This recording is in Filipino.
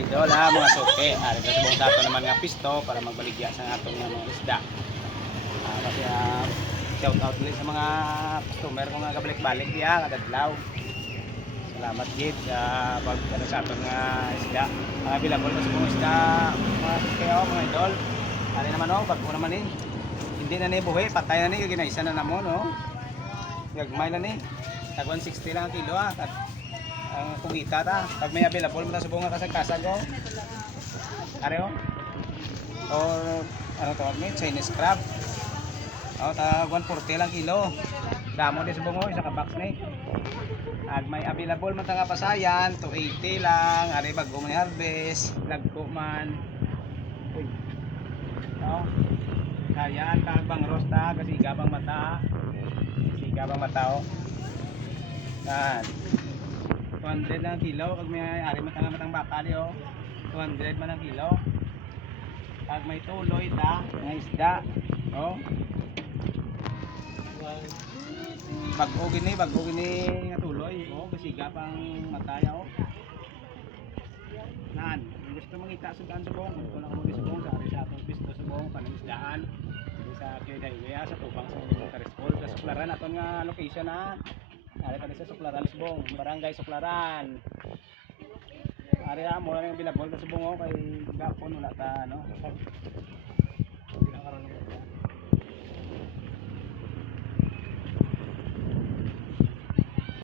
idol ha, mga suke. Ari sa subong sa ato naman nga pisto para magbaligya sa atong mga isda. Kasi shout out ulit sa mga customer ko nga kabalik-balik diya kada adlaw. Salamat gid sa pagdala sa aton nga isda. Available pa sa mga isda mga suke mga idol. Ari naman bago naman eh. Hindi na ni buhi, patay na ni ginaisa na namo no. Gagmay na ni. Tag 160 lang ang kilo ha. Ang kugita ta pag may available mo ta subong nga kasag-kasag ko are or ano tawag ni Chinese crab ta 140 lang kilo damo di subong isa ka box ni ag may available man ta nga pasayan 280 lang are bago man harvest lagko man uy sayan kag bang rosta kasi gabang mata yan 200 lang kilo pag may ari matang bakali 200 man ang kilo pag may tuloy ta nga isda bago gini nga tuloy kasi gapang mataya nan gusto mangita sudan subong ko lang mo subong sa ari sa atong pisto subong panisdaan sa Kiday sa tubang sa Karisol sa Suklaran aton nga location na ari pa sa Suklaran subong barangay Suklaran ari mo lang yung bilabol sa subong kay gapon wala ta